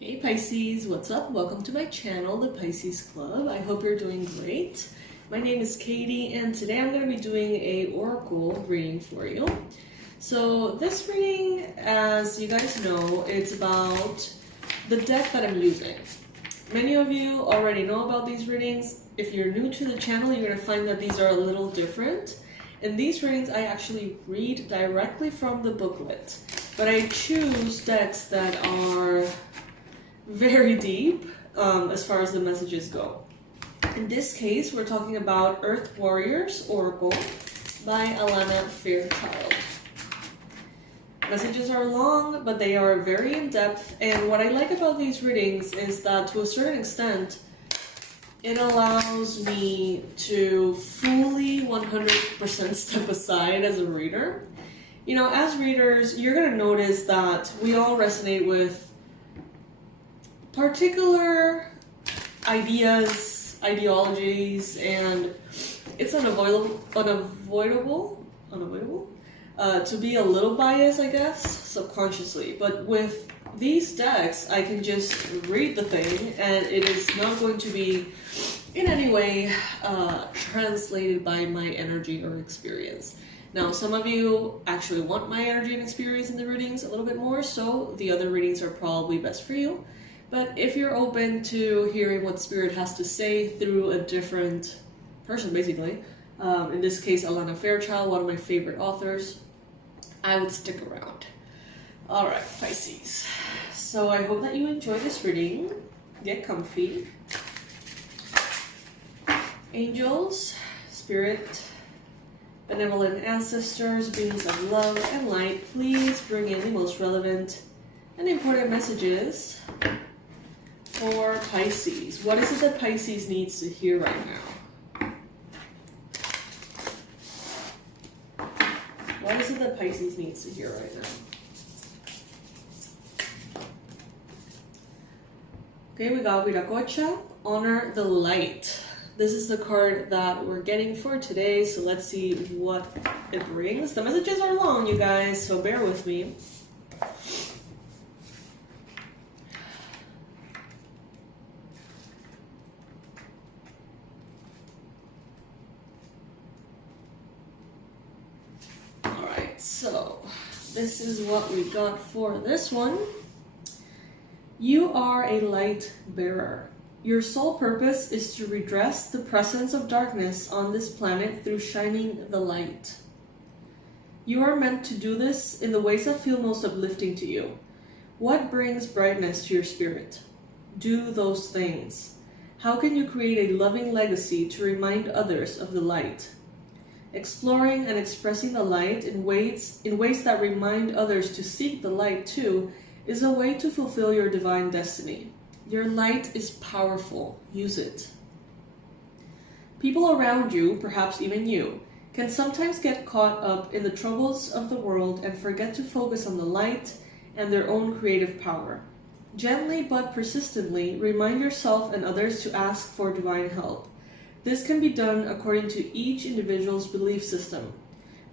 Hey Pisces, what's up? Welcome to my channel, the Pisces Club. I hope you're doing great. My name is Katie and today I'm going to be doing a oracle reading for you. So this reading, as you guys know, it's about the deck that I'm using. Many of you already know about these readings. If you're new to the channel, you're going to find that these are a little different. In these readings, I actually read directly from the booklet, but I choose decks that are very deep as far as the messages go. In this case, we're talking about Earth Warriors Oracle by 𝗖𝗢𝗨𝗥𝗦𝗘𝗦. Messages are long, but they are very in-depth, and what I like about these readings is that to a certain extent, it allows me to fully 100% step aside as a reader. You know, as readers, you're going to notice that we all resonate with particular ideas, ideologies, and it's unavoidable to be a little biased, I guess, subconsciously. But with these decks, I can just read the thing, and it is not going to be in any way translated by my energy or experience. Now, some of you actually want my energy and experience in the readings a little bit more, so the other readings are probably best for you. But if you're open to hearing what Spirit has to say through a different person, basically, in this case, 𝗖𝗢𝗨𝗥𝗦𝗘𝗦, one of my favorite authors, I would stick around. Alright, Pisces. So I hope that you enjoy this reading. Get comfy. Angels, Spirit, benevolent ancestors, beings of love and light, please bring in the most relevant and important messages for Pisces. What is it that Pisces needs to hear right now? What is it that Pisces needs to hear right now? Okay, we got 𝗖𝗢𝗨𝗥𝗦𝗘𝗦, Honor the Light. This is the card that we're getting for today, so let's see what it brings. The messages are long, you guys, so bear with me. So, this is what we got for this one. You are a light bearer. Your sole purpose is to redress the presence of darkness on this planet through shining the light. You are meant to do this in the ways that feel most uplifting to you. What brings brightness to your spirit? Do those things. How can you create a loving legacy to remind others of the light? Exploring and expressing the light in ways that remind others to seek the light too is a way to fulfill your divine destiny. Your light is powerful. Use it. People around you, perhaps even you, can sometimes get caught up in the troubles of the world and forget to focus on the light and their own creative power. Gently but persistently remind yourself and others to ask for divine help. This can be done according to each individual's belief system.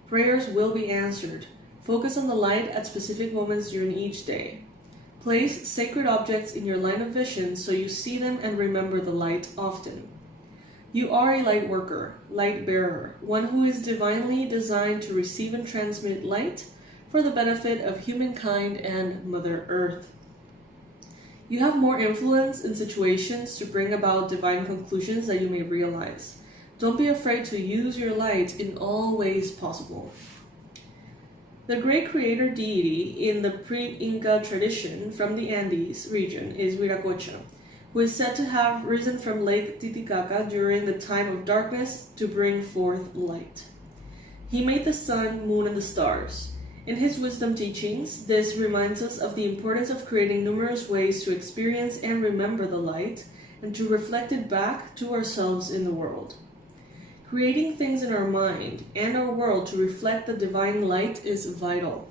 Prayers will be answered. Focus on the light at specific moments during each day. Place sacred objects in your line of vision so you see them and remember the light often. You are a light worker, light bearer, one who is divinely designed to receive and transmit light for the benefit of humankind and Mother Earth. You have more influence in situations to bring about divine conclusions that you may realize. Don't be afraid to use your light in all ways possible. The great creator deity in the pre-Inca tradition from the Andes region is Huiracocha, who is said to have risen from Lake Titicaca during the time of darkness to bring forth light. He made the sun, moon, and the stars. In his wisdom teachings, this reminds us of the importance of creating numerous ways to experience and remember the light and to reflect it back to ourselves in the world. Creating things in our mind and our world to reflect the divine light is vital.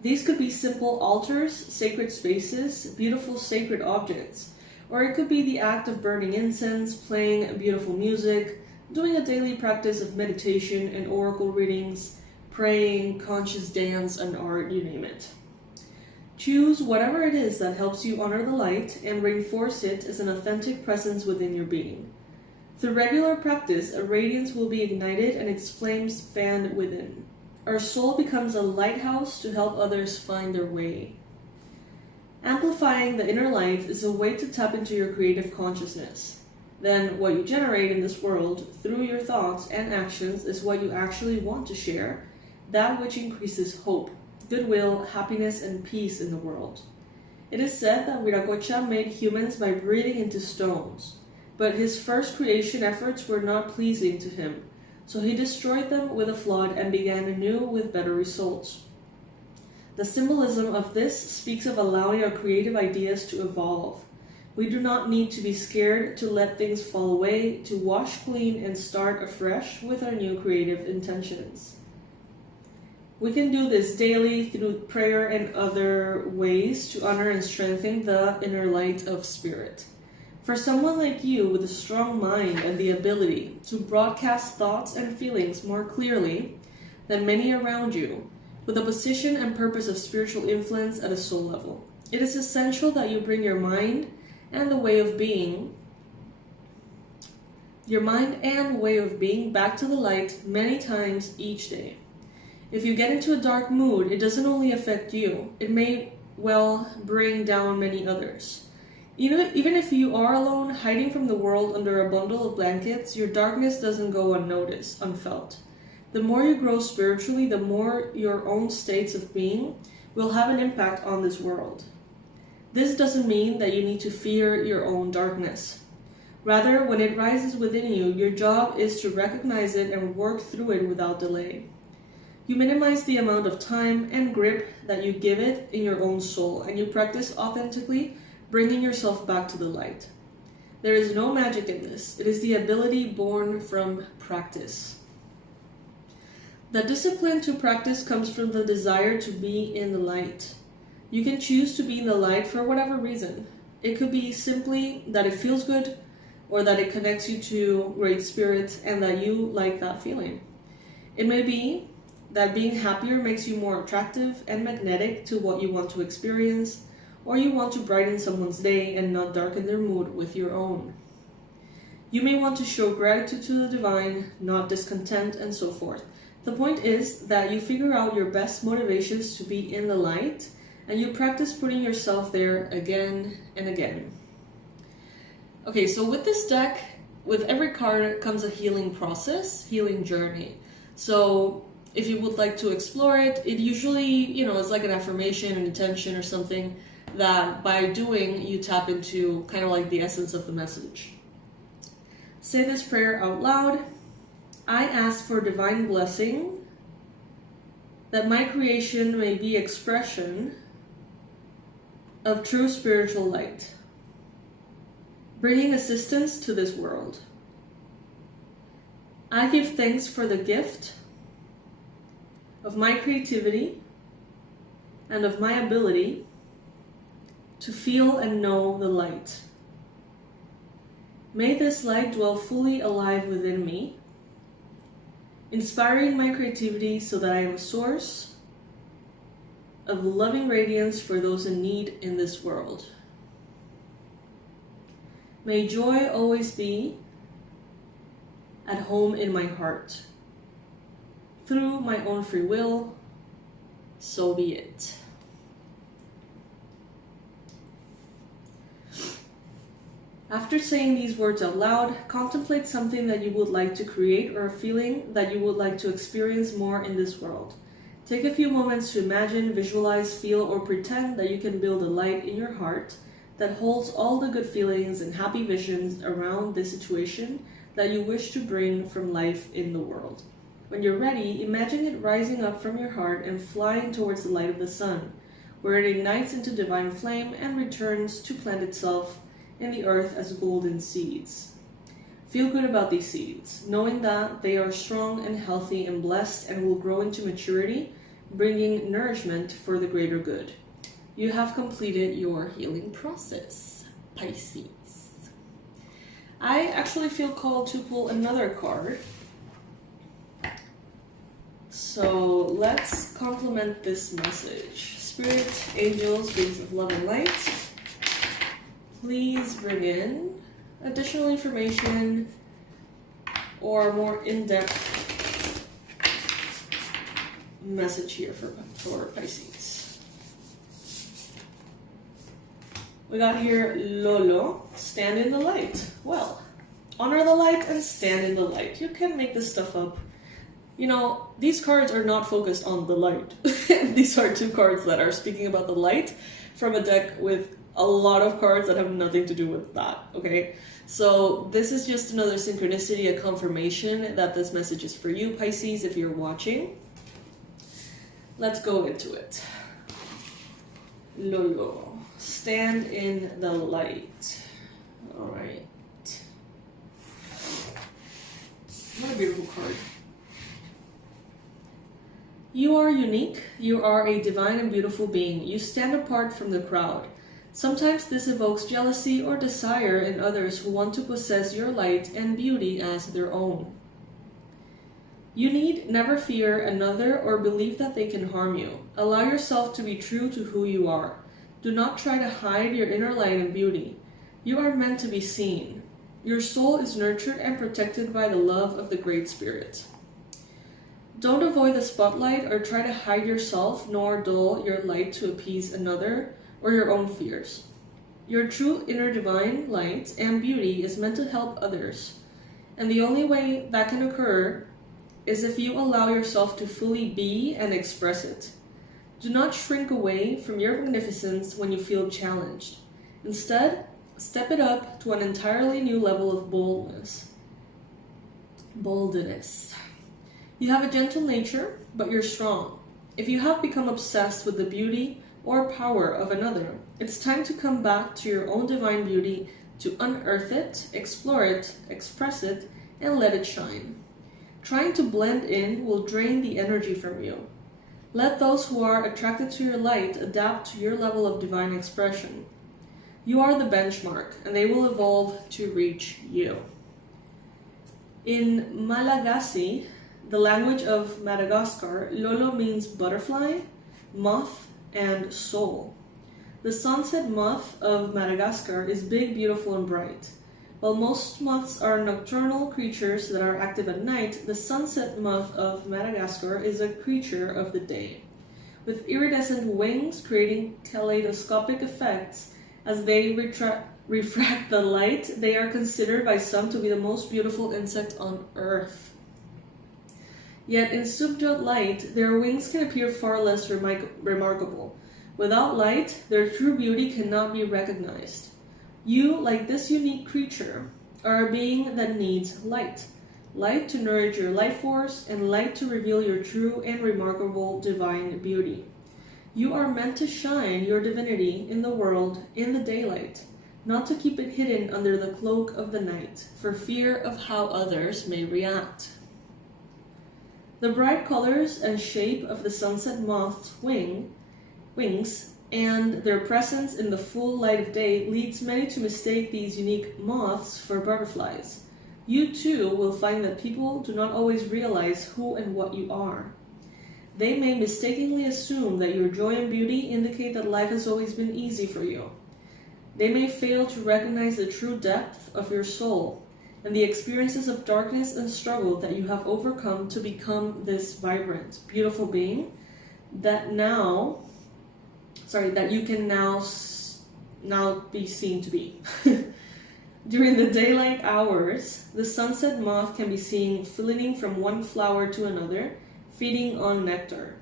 These could be simple altars, sacred spaces, beautiful sacred objects, or it could be the act of burning incense, playing beautiful music, doing a daily practice of meditation and oracle readings, praying, conscious dance, and art, you name it. Choose whatever it is that helps you honor the light and reinforce it as an authentic presence within your being. Through regular practice, a radiance will be ignited and its flames fanned within. Our soul becomes a lighthouse to help others find their way. Amplifying the inner light is a way to tap into your creative consciousness. Then what you generate in this world through your thoughts and actions is what you actually want to share, that which increases hope, goodwill, happiness, and peace in the world. It is said that 𝗖𝗢𝗨𝗥𝗦𝗘𝗦 made humans by breathing into stones, but his first creation efforts were not pleasing to him, so he destroyed them with a flood and began anew with better results. The symbolism of this speaks of allowing our creative ideas to evolve. We do not need to be scared to let things fall away, to wash clean and start afresh with our new creative intentions. We can do this daily through prayer and other ways to honor and strengthen the inner light of spirit. For someone like you with a strong mind and the ability to broadcast thoughts and feelings more clearly than many around you, with a position and purpose of spiritual influence at a soul level, it is essential that you bring your mind and way of being back to the light many times each day. If you get into a dark mood, it doesn't only affect you, it may well bring down many others. Even if you are alone, hiding from the world under a bundle of blankets, your darkness doesn't go unnoticed, unfelt. The more you grow spiritually, the more your own states of being will have an impact on this world. This doesn't mean that you need to fear your own darkness. Rather, when it rises within you, your job is to recognize it and work through it without delay. You minimize the amount of time and grip that you give it in your own soul, and you practice authentically bringing yourself back to the light. There is no magic in this. It is the ability born from practice. The discipline to practice comes from the desire to be in the light. You can choose to be in the light for whatever reason. It could be simply that it feels good, or that it connects you to great spirits and that you like that feeling. It may be that being happier makes you more attractive and magnetic to what you want to experience, or you want to brighten someone's day and not darken their mood with your own. You may want to show gratitude to the divine, not discontent, and so forth. The point is that you figure out your best motivations to be in the light, and you practice putting yourself there again and again. Okay, so with this deck, with every card comes a healing process, healing journey. So if you would like to explore it, it usually, is like an affirmation, an intention or something that by doing, you tap into kind of like the essence of the message. Say this prayer out loud. I ask for divine blessing that my creation may be expression of true spiritual light, bringing assistance to this world. I give thanks for the gift of my creativity and of my ability to feel and know the light. May this light dwell fully alive within me, inspiring my creativity so that I am a source of loving radiance for those in need in this world. May joy always be at home in my heart. Through my own free will, so be it. After saying these words out loud, contemplate something that you would like to create or a feeling that you would like to experience more in this world. Take a few moments to imagine, visualize, feel, or pretend that you can build a light in your heart that holds all the good feelings and happy visions around this situation that you wish to bring from life in the world. When you're ready, imagine it rising up from your heart and flying towards the light of the sun, where it ignites into divine flame and returns to plant itself in the earth as golden seeds. Feel good about these seeds, knowing that they are strong and healthy and blessed and will grow into maturity, bringing nourishment for the greater good. You have completed your healing process, Pisces. I actually feel called to pull another card. So let's complement this message. Spirit, angels, beings of love and light, please bring in additional information or more in-depth message here for Pisces. We got here Lolo, stand in the light. Well, honor the light and stand in the light. You can make this stuff up. You know, these cards are not focused on the light. These are two cards that are speaking about the light from a deck with a lot of cards that have nothing to do with that, okay? So this is just another synchronicity, a confirmation that this message is for you, Pisces, if you're watching. Let's go into it. Lolo, stand in the light. All right. What a beautiful card. You are unique. You are a divine and beautiful being. You stand apart from the crowd. Sometimes this evokes jealousy or desire in others who want to possess your light and beauty as their own. You need never fear another or believe that they can harm you. Allow yourself to be true to who you are. Do not try to hide your inner light and beauty. You are meant to be seen. Your soul is nurtured and protected by the love of the Great Spirit. Don't avoid the spotlight or try to hide yourself, nor dull your light to appease another or your own fears. Your true inner divine light and beauty is meant to help others, and the only way that can occur is if you allow yourself to fully be and express it. Do not shrink away from your magnificence when you feel challenged. Instead, step it up to an entirely new level of boldness. You have a gentle nature, but you're strong. If you have become obsessed with the beauty or power of another, it's time to come back to your own divine beauty, to unearth it, explore it, express it, and let it shine. Trying to blend in will drain the energy from you. Let those who are attracted to your light adapt to your level of divine expression. You are the benchmark, and they will evolve to reach you. In Malagasy, the language of Madagascar, Lolo means butterfly, moth, and soul. The sunset moth of Madagascar is big, beautiful, and bright. While most moths are nocturnal creatures that are active at night, the sunset moth of Madagascar is a creature of the day. With iridescent wings creating kaleidoscopic effects as they refract the light, they are considered by some to be the most beautiful insect on Earth. Yet in subdued light, their wings can appear far less remarkable. Without light, their true beauty cannot be recognized. You, like this unique creature, are a being that needs light. Light to nourish your life force, and light to reveal your true and remarkable divine beauty. You are meant to shine your divinity in the world in the daylight, not to keep it hidden under the cloak of the night, for fear of how others may react. The bright colors and shape of the sunset moth's wings and their presence in the full light of day leads many to mistake these unique moths for butterflies. You too will find that people do not always realize who and what you are. They may mistakenly assume that your joy and beauty indicate that life has always been easy for you. They may fail to recognize the true depth of your soul and the experiences of darkness and struggle that you have overcome to become this vibrant, beautiful being that you can now be seen to be. During the daylight hours, the sunset moth can be seen flitting from one flower to another, feeding on nectar.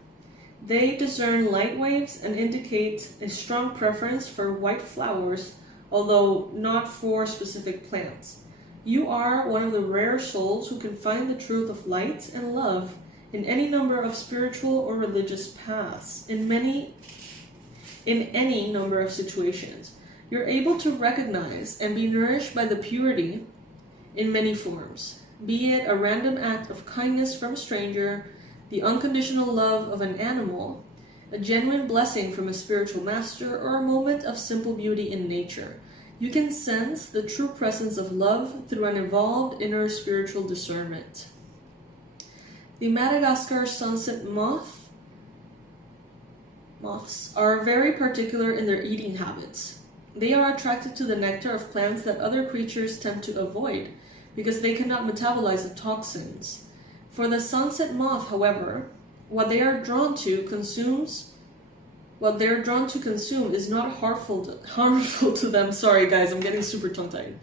They discern light waves and indicate a strong preference for white flowers, although not for specific plants. You are one of the rare souls who can find the truth of light and love in any number of spiritual or religious paths, in any number of situations. You're able to recognize and be nourished by the purity in many forms, be it a random act of kindness from a stranger, the unconditional love of an animal, a genuine blessing from a spiritual master, or a moment of simple beauty in nature. You can sense the true presence of love through an evolved inner spiritual discernment. The Madagascar sunset moth moths, are very particular in their eating habits. They are attracted to the nectar of plants that other creatures tend to avoid because they cannot metabolize the toxins. For the sunset moth, however, what they are drawn to consume is not harmful to them. Sorry guys, I'm getting super tongue-tied.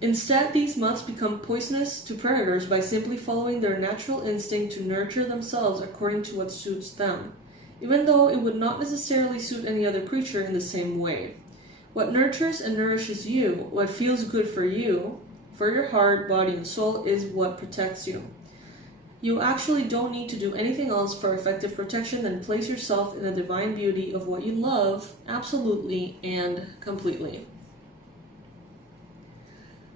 Instead, these moths become poisonous to predators by simply following their natural instinct to nurture themselves according to what suits them, even though it would not necessarily suit any other creature in the same way. What nurtures and nourishes you, what feels good for you, for your heart, body, and soul, is what protects you. You actually don't need to do anything else for effective protection than place yourself in the divine beauty of what you love, absolutely and completely.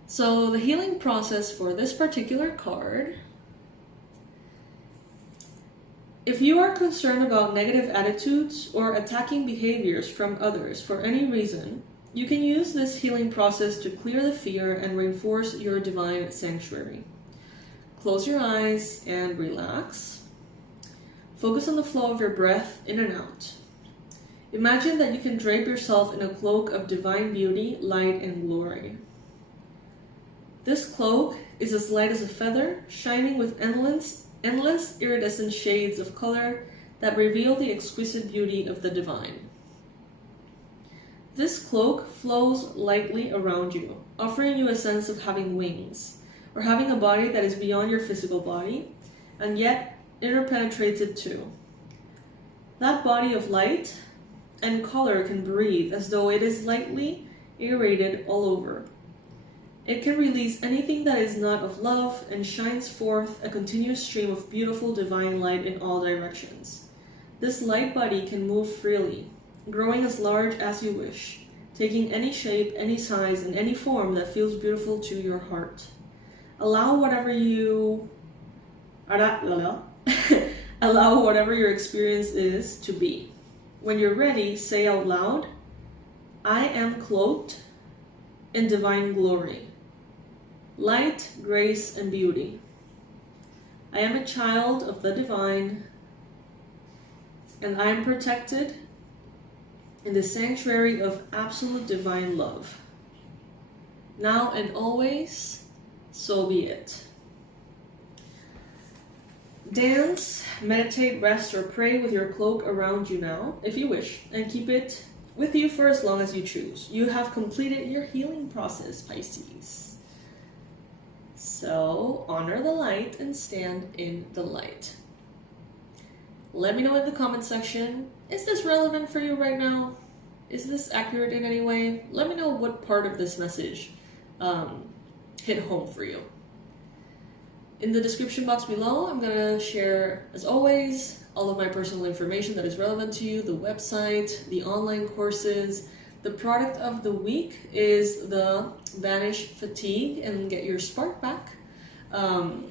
So the healing process for this particular card, if you are concerned about negative attitudes or attacking behaviors from others for any reason, you can use this healing process to clear the fear and reinforce your divine sanctuary. Close your eyes and relax. Focus on the flow of your breath in and out. Imagine that you can drape yourself in a cloak of divine beauty, light, and glory. This cloak is as light as a feather, shining with endless iridescent shades of color that reveal the exquisite beauty of the divine. This cloak flows lightly around you, offering you a sense of having wings, or having a body that is beyond your physical body, and yet interpenetrates it too. That body of light and color can breathe as though it is lightly irradiated all over. It can release anything that is not of love and shines forth a continuous stream of beautiful divine light in all directions. This light body can move freely, growing as large as you wish, taking any shape, any size, and any form that feels beautiful to your heart. Allow whatever your experience is to be. When you're ready, say out loud, I am cloaked in divine glory, light, grace, and beauty. I am a child of the divine, and I am protected in the sanctuary of absolute divine love. Now and always, so be it. Dance, meditate, rest, or pray with your cloak around you now, if you wish, and keep it with you for as long as you choose. You have completed your healing process, Pisces. So, honor the light and stand in the light. Let me know in the comment section, is this relevant for you right now? Is this accurate in any way? Let me know what part of this message hit home for you. In the description box below, I'm going to share, as always, all of my personal information that is relevant to you, the website, the online courses. The product of the week is the Banish Fatigue and Get Your Spark Back.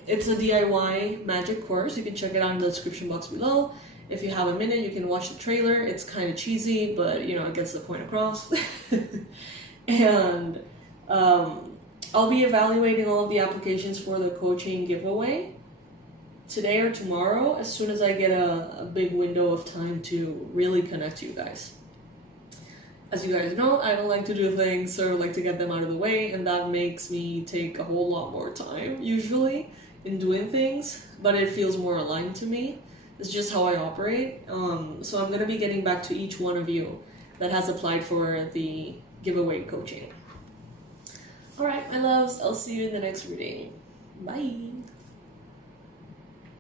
It's a DIY magic course. You can check it out in the description box below. If you have a minute, you can watch the trailer. It's kind of cheesy, but you know, it gets the point across. And I'll be evaluating all of the applications for the coaching giveaway today or tomorrow, as soon as I get a big window of time to really connect to you guys. As you guys know, I don't like to do things, so I like to get them out of the way, and that makes me take a whole lot more time, usually, in doing things, but it feels more aligned to me. It's just how I operate. So I'm going to be getting back to each one of you that has applied for the giveaway coaching. Alright, my loves, I'll see you in the next reading. Bye!